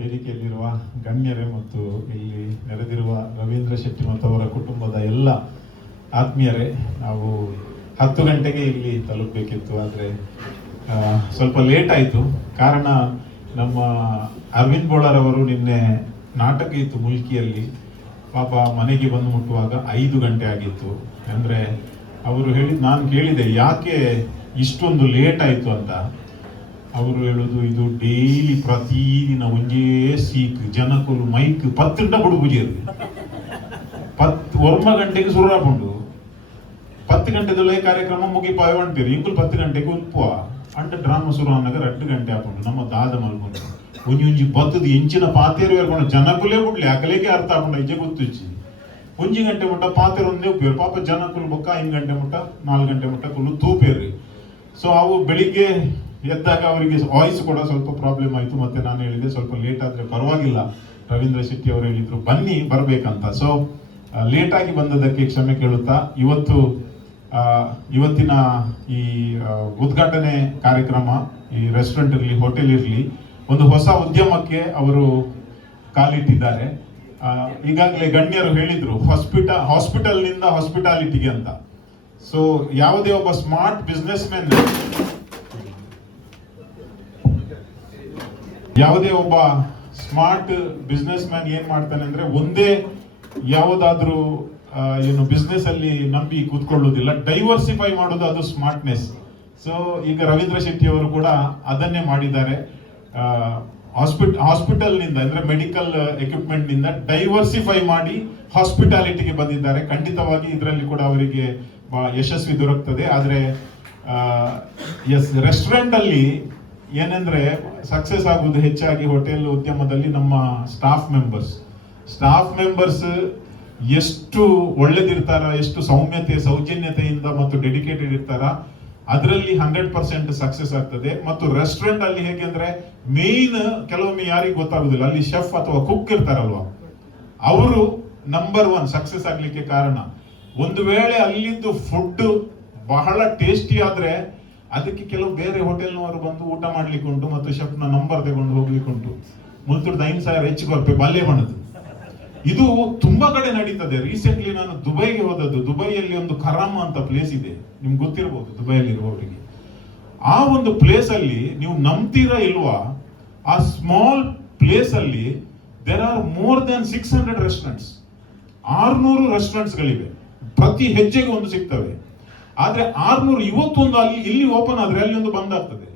ವೇದಿಕೆಯಲ್ಲಿರುವ ಗಣ್ಯರೇ ಮತ್ತು ಇಲ್ಲಿ ನೆರೆದಿರುವ ರವೀಂದ್ರ ಶೆಟ್ಟಿ ಮತ್ತು ಅವರ ಕುಟುಂಬದ ಎಲ್ಲ ಆತ್ಮೀಯರೇ, ನಾವು 10 ಗಂಟೆಗೆ ಇಲ್ಲಿ ತಲುಪಬೇಕಿತ್ತು. ಆದರೆ ಸ್ವಲ್ಪ ಲೇಟ್ ಆಯಿತು. ಕಾರಣ ನಮ್ಮ ಅರವಿಂದ್ ಬೋಳಾರ್ ಅವರು ನಿನ್ನೆ ನಾಟಕ ಇತ್ತು ಮುಲ್ಕಿಯಲ್ಲಿ. ಪಾಪ ಮನೆಗೆ ಬಂದು ಮುಟ್ಟುವಾಗ 5 ಗಂಟೆ ಆಗಿತ್ತು. ಅಂದರೆ ಅವರು ನಾನು ಕೇಳಿದೆ ಯಾಕೆ ಇಷ್ಟೊಂದು ಲೇಟ್ ಆಯಿತು ಅಂತ. ಅವರು ಹೇಳುದು, ಇದು ಡೈಲಿ ಪ್ರತಿದಿನ ಒಂದೇ ಸೀಕ್ ಜನಕುಲು ಮೈಕ್ 10 ಗಂಟೆ ಬಿಡುಬುಜೇರು 1 ಗಂಟೆಗೆ ಸುರಾಪುಂಡು 10 ಗಂಟೆದೊಳಗೆ ಕಾರ್ಯಕ್ರಮ ಮುಗಿಪಾಯ ಅಂತೀರಿ. ಇಂಕುಲ್ 10 ಗಂಟೆಗೆ ಉಪ್ಪುವ ಅಂಟ ಡ್ರಾಮಾ ಶುರು ಅನ್ನಗ 2 ಗಂಟೆ ಹಾಕೊಂಡು ನಮ್ಮ ದಾದ ಮಲ್ಕೊಂಡು ಒಂಜಿ ಬತ್ತದ ಎಂಚಿನ ಪಾತೇರು ಏರ್ಕೊಂಡು ಜನಕುಲೇ ಬಿಡ್ಲಿ ಅಕಲೇಕೆ ಅರ್ಥ ಹಾಕೊಂಡು ಇಜ್ಜೆ ಗೊತ್ತಿಚ್ಚಿ 1 ಗಂಟೆ ಮುಟ್ಟ ಪಾತೇರು ಒಂದೇ ಉಪ್ಪೇರು. ಪಾಪ ಜನಕುಲು ಬೊಕ್ಕ 5 ಗಂಟೆ ಮುಟ್ಟ 4 ಗಂಟೆ ಮುಟ್ಟ ಕುಲ್ಲು ತೂಪೇರಿ. ಸೊ ಅವು ಬೆಳಿಗ್ಗೆ ಎದ್ದಾಗ ಅವರಿಗೆ ವಾಯ್ಸ್ ಕೂಡ ಸ್ವಲ್ಪ ಪ್ರಾಬ್ಲಮ್ ಆಯಿತು. ಮತ್ತೆ ನಾನು ಹೇಳಿದೆ ಸ್ವಲ್ಪ ಲೇಟ್ ಆದರೆ ಪರವಾಗಿಲ್ಲ, ರವೀಂದ್ರ ಶೆಟ್ಟಿ ಅವರು ಹೇಳಿದ್ರು ಬನ್ನಿ ಬರಬೇಕಂತ. ಸೊ ಲೇಟ್ ಆಗಿ ಬಂದದಕ್ಕೆ ಕ್ಷಮೆ ಕೇಳುತ್ತಾ, ಇವತ್ತಿನ ಈ ಉದ್ಘಾಟನೆ ಕಾರ್ಯಕ್ರಮ, ಈ ರೆಸ್ಟೋರೆಂಟ್ ಇರಲಿ ಹೋಟೆಲ್ ಇರಲಿ, ಒಂದು ಹೊಸ ಉದ್ಯಮಕ್ಕೆ ಅವರು ಕಾಲಿಟ್ಟಿದ್ದಾರೆ. ಈಗಾಗಲೇ ಗಣ್ಯರು ಹೇಳಿದ್ರು ಹಾಸ್ಪಿಟಲ್ ನಿಂದ ಹಾಸ್ಪಿಟಾಲಿಟಿಗೆ ಅಂತ. ಸೊ ಯಾವುದೇ ಒಬ್ಬ ಸ್ಮಾರ್ಟ್ ಬಿಸ್ನೆಸ್ ಮ್ಯಾನ್ ಏನ್ ಮಾಡ್ತಾನೆ ಅಂದ್ರೆ, ಒಂದೇ ಯಾವುದಾದ್ರೂ ಏನು ಬಿಸ್ನೆಸ್ ಅಲ್ಲಿ ನಂಬಿ ಕೂತ್ಕೊಳ್ಳುವುದಿಲ್ಲ, ಡೈವರ್ಸಿಫೈ ಮಾಡೋದು ಅದು ಸ್ಮಾರ್ಟ್ನೆಸ್. ಸೊ ಈಗ ರವೀಂದ್ರ ಶೆಟ್ಟಿ ಅವರು ಕೂಡ ಅದನ್ನೇ ಮಾಡಿದ್ದಾರೆ. ಹಾಸ್ಪಿಟಲ್ ನಿಂದ ಅಂದ್ರೆ ಮೆಡಿಕಲ್ ಎಕ್ವಿಪ್ಮೆಂಟ್ ನಿಂದ ಡೈವರ್ಸಿಫೈ ಮಾಡಿ ಹಾಸ್ಪಿಟಾಲಿಟಿಗೆ ಬಂದಿದ್ದಾರೆ. ಖಂಡಿತವಾಗಿ ಇದರಲ್ಲಿ ಕೂಡ ಅವರಿಗೆ ಯಶಸ್ವಿ ದೊರಕ್ತದೆ. ಆದ್ರೆ ರೆಸ್ಟೋರೆಂಟ್ ಅಲ್ಲಿ ಏನಂದ್ರೆ ಸಕ್ಸಸ್ ಆಗುವುದು ಹೆಚ್ಚಾಗಿ ಹೋಟೆಲ್ ಉದ್ಯಮದಲ್ಲಿ ನಮ್ಮ ಸ್ಟಾಫ್ ಮೆಂಬರ್ಸ್ ಎಷ್ಟು ಒಳ್ಳೆದಿರ್ತಾರ, ಎಷ್ಟು ಸೌಜನ್ಯತೆಯಿಂದ ಮತ್ತು ಡೆಡಿಕೇಟೆಡ್ ಇರ್ತಾರ, ಅದರಲ್ಲಿ 100% ಸಕ್ಸಸ್ ಆಗ್ತದೆ. ಮತ್ತು ರೆಸ್ಟೋರೆಂಟ್ ಅಲ್ಲಿ ಹೇಗೆ ಅಂದ್ರೆ ಮೇನ್ ಕೆಲವೊಮ್ಮೆ ಯಾರಿಗೆ ಗೊತ್ತಾಗುದಿಲ್ಲ, ಅಲ್ಲಿ ಶೆಫ್ ಅಥವಾ ಕುಕ್ ಇರ್ತಾರಲ್ವಾ, ಅವರು ನಂಬರ್ 1 ಸಕ್ಸಸ್ ಆಗ್ಲಿಕ್ಕೆ ಕಾರಣ. ಒಂದು ವೇಳೆ ಅಲ್ಲಿದ್ದು ಫುಡ್ ಬಹಳ ಟೇಸ್ಟಿ ಆದ್ರೆ ಅದಕ್ಕೆ ಕೆಲವು ಬೇರೆ ಹೋಟೆಲ್ನವರು ಬಂದು ಊಟ ಮಾಡ್ಲಿಕ್ಕೆ ಉಂಟು ಮತ್ತು ಶೆಫ್ನ ನಂಬರ್ ತಗೊಂಡು ಹೋಗ್ಲಿಕ್ಕೆ ಉಂಟು. ಮುಲ್ತುರ್ದು 5,000 ಹೆಚ್ಚು ಬರ್ಪೆ ಬಾಲ್ಯ ಬಣ್ಣದು. ಇದು ತುಂಬಾ ಕಡೆ ನಡೀತದೆ. ರೀಸೆಂಟ್ಲಿ ನಾನು ದುಬೈಗೆ ಹೋದದ್ದು. ದುಬೈಯಲ್ಲಿ ಒಂದು ಕರಾಮ ಅಂತ ಪ್ಲೇಸ್ ಇದೆ, ನಿಮ್ಗೆ ಗೊತ್ತಿರಬಹುದು ದುಬೈಯಲ್ಲಿ ಇರುವವರಿಗೆ. ಆ ಒಂದು ಪ್ಲೇಸ್ ಅಲ್ಲಿ ನೀವು ನಂಬ್ತೀರಾ ಇಲ್ವಾ, ಆ ಸ್ಮಾಲ್ ಪ್ಲೇಸ್ ಅಲ್ಲಿ there are more than 600 restaurants. 600 restaurants ಗಳಿವೆ, ಪ್ರತಿ ಹೆಜ್ಜೆಗೆ ಒಂದು ಸಿಗ್ತವೆ. ಆದ್ರೆ 600 ಇವತ್ತೊಂದು ಇಲ್ಲಿ ಓಪನ್ ಆದ್ರೆ ಅಲ್ಲಿ ಒಂದು ಬಂದ್ ಆಗ್ತದೆ.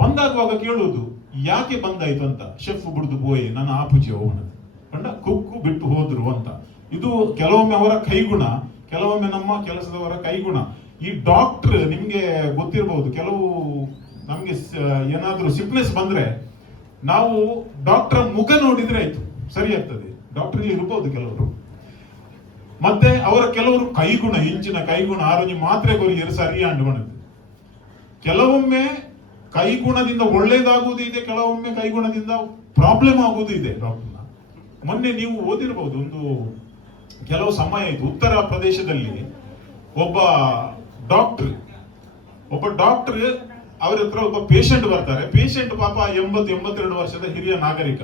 ಬಂದಾಗುವಾಗ ಕೇಳುವುದು ಯಾಕೆ ಬಂದಾಯ್ತು ಅಂತ. ಶೆಫ್ ಬಿಡುದು ಬೋಯ್ ನನ್ನ ಆಪುಜಿ ಹೋಗೋಣ ಕಂಡ ಕುಕ್ಕು ಬಿಟ್ಟು ಹೋದ್ರು ಅಂತ. ಇದು ಕೆಲವೊಮ್ಮೆ ಅವರ ಕೈಗುಣ, ಕೆಲವೊಮ್ಮೆ ನಮ್ಮ ಕೆಲಸದವರ ಕೈಗುಣ. ಈ ಡಾಕ್ಟರ್ ನಿಮ್ಗೆ ಗೊತ್ತಿರಬಹುದು, ಕೆಲವು ನಮ್ಗೆ ಏನಾದ್ರೂ ಸಿಕ್ನೆಸ್ ಬಂದ್ರೆ ನಾವು ಡಾಕ್ಟರ್ ಮುಖ ನೋಡಿದ್ರೆ ಆಯ್ತು ಸರಿ ಆಗ್ತದೆ. ಡಾಕ್ಟರ್ ಇಲ್ಲಿ ಇರ್ಬೋದು ಕೆಲವರು. ಮತ್ತೆ ಅವರ ಕೆಲವರು ಕೈಗುಣ, ಇಂಚಿನ ಕೈಗುಣ 6 ಮಾತ್ರೆ ಗೊರಿಯರು ಸರಿ ಅಂಡ್ಕೊಂಡದ್ದು. ಕೆಲವೊಮ್ಮೆ ಕೈಗುಣದಿಂದ ಒಳ್ಳೇದಾಗುವುದು ಇದೆ, ಕೆಲವೊಮ್ಮೆ ಕೈಗುಣದಿಂದ ಪ್ರಾಬ್ಲಮ್ ಆಗುವುದು ಇದೆ ಡಾಕ್ಟರ್ನ. ಮೊನ್ನೆ ನೀವು ಓದಿರಬಹುದು, ಒಂದು ಕೆಲವು ಸಮಯ ಆಯ್ತು, ಉತ್ತರ ಪ್ರದೇಶದಲ್ಲಿ ಒಬ್ಬ ಡಾಕ್ಟರ್ ಅವರ ಹತ್ರ ಒಬ್ಬ ಪೇಷಂಟ್ ಬರ್ತಾರೆ. ಪೇಷಂಟ್ ಪಾಪ 82 ವರ್ಷದ ಹಿರಿಯ ನಾಗರಿಕ.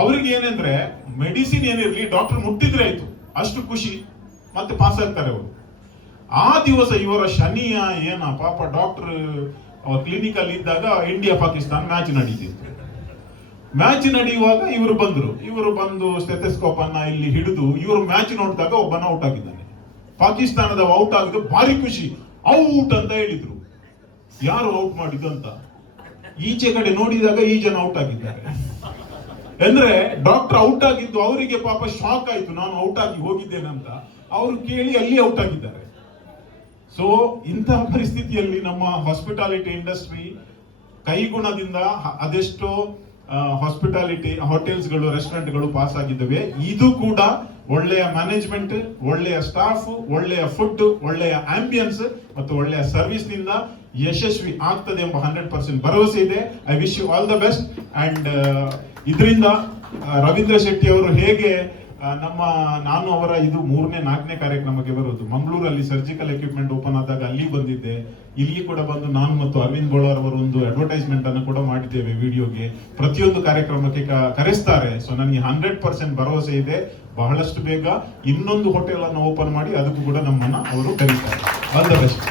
ಅವ್ರಿಗೆ ಏನಂದ್ರೆ ಮೆಡಿಸಿನ್ ಏನಿರ್ಲಿ ಡಾಕ್ಟರ್ ಮುಟ್ಟಿದ್ರೆ ಆಯ್ತು, ಅಷ್ಟು ಖುಷಿ, ಮತ್ತೆ ಪಾಸ್ ಆಗ್ತಾರೆ ಅವರು. ಆ ದಿವಸ ಇವರ ಶನಿಯ ಏನ ಪಾಪ ಡಾಕ್ಟರ್ ಕ್ಲಿನಿಕ್ ಅಲ್ಲಿ ಇದ್ದಾಗ ಇಂಡಿಯಾ ಪಾಕಿಸ್ತಾನ ಮ್ಯಾಚ್ ನಡೀತಿತ್ತು. ಮ್ಯಾಚ್ ನಡೆಯುವಾಗ ಇವರು ಬಂದು ಸ್ಟೆಥೆಸ್ಕೋಪ್ ಅನ್ನ ಇಲ್ಲಿ ಹಿಡಿದು ಇವರು ಮ್ಯಾಚ್ ನೋಡಿದಾಗ ಒಬ್ಬನ ಔಟ್ ಆಗಿದ್ದಾನೆ. ಪಾಕಿಸ್ತಾನದ ಔಟ್ ಆಗಿದ್ದು ಭಾರಿ ಖುಷಿ, ಔಟ್ ಅಂತ ಹೇಳಿದ್ರು. ಯಾರು ಔಟ್ ಮಾಡಿದ್ದು ಅಂತ ಈಚೆ ಕಡೆ ನೋಡಿದಾಗ ಈ ಜನ ಔಟ್ ಆಗಿದ್ದಾರೆ. ಅಂದ್ರೆ ಡಾಕ್ಟರ್ ಔಟ್ ಆಗಿದ್ದು ಅವರಿಗೆ ಪಾಪ ಶಾಕ್ ಆಯ್ತು, ನಾನು ಔಟ್ ಆಗಿ ಹೋಗಿದ್ದೇನೆ ಅಂತ. ಅವರು ಕೇಳಿ ಅಲ್ಲಿ ಔಟ್ ಆಗಿದ್ದಾರೆ. ಸೊ ಇಂತಹ ಪರಿಸ್ಥಿತಿಯಲ್ಲಿ ನಮ್ಮ ಹಾಸ್ಪಿಟಾಲಿಟಿ ಇಂಡಸ್ಟ್ರಿ ಕೈಗುಣದಿಂದ ಅದೆಷ್ಟೋ ಹಾಸ್ಪಿಟಾಲಿಟಿ ಹೋಟೆಲ್ಸ್ಗಳು, ರೆಸ್ಟೋರೆಂಟ್ಗಳು ಪಾಸ್ ಆಗಿದ್ದಾವೆ. ಇದು ಕೂಡ ಒಳ್ಳೆಯ ಮ್ಯಾನೇಜ್ಮೆಂಟ್, ಒಳ್ಳೆಯ ಸ್ಟಾಫ್, ಒಳ್ಳೆಯ ಫುಡ್, ಒಳ್ಳೆಯ ಆಂಬಿಯನ್ಸ್ ಮತ್ತು ಒಳ್ಳೆಯ ಸರ್ವಿಸ್ ನಿಂದ ಯಶಸ್ವಿ ಆಗ್ತದೆ ಎಂಬ 100% ಭರವಸೆ ಇದೆ. I wish you all the best. And ಇದರಿಂದ ರವೀಂದ್ರ ಶೆಟ್ಟಿ ಅವರು ಹೇಗೆ ನಾನು ಅವರ ಇದು 3ನೇ 4ನೇ ಕಾರ್ಯಕ್ರಮಕ್ಕೆ ಬರೋದು. ಮಂಗಳೂರಲ್ಲಿ ಸರ್ಜಿಕಲ್ ಎಕ್ವಿಪ್ಮೆಂಟ್ ಓಪನ್ ಆದಾಗ ಅಲ್ಲಿ ಬಂದಿದ್ದೆ. ಇಲ್ಲಿ ಕೂಡ ಬಂದು ನಾನು ಮತ್ತು ಅರವಿಂದ್ ಬೋಳಾರ್ ಅವರು ಒಂದು ಅಡ್ವರ್ಟೈಸ್ಮೆಂಟ್ ಅನ್ನು ಕೂಡ ಮಾಡಿದ್ದೇವೆ ವಿಡಿಯೋಗೆ. ಪ್ರತಿಯೊಂದು ಕಾರ್ಯಕ್ರಮಕ್ಕೆ ಕರೆಸ್ತಾರೆ. ಸೊ ನನಗೆ 100% ಭರವಸೆ ಇದೆ, ಬಹಳಷ್ಟು ಬೇಗ ಇನ್ನೊಂದು ಹೋಟೆಲ್ ಅನ್ನು ಓಪನ್ ಮಾಡಿ ಅದಕ್ಕೂ ಕೂಡ ನಮ್ಮನ್ನ ಅವರು ಕರೀತಾರೆ. All the best.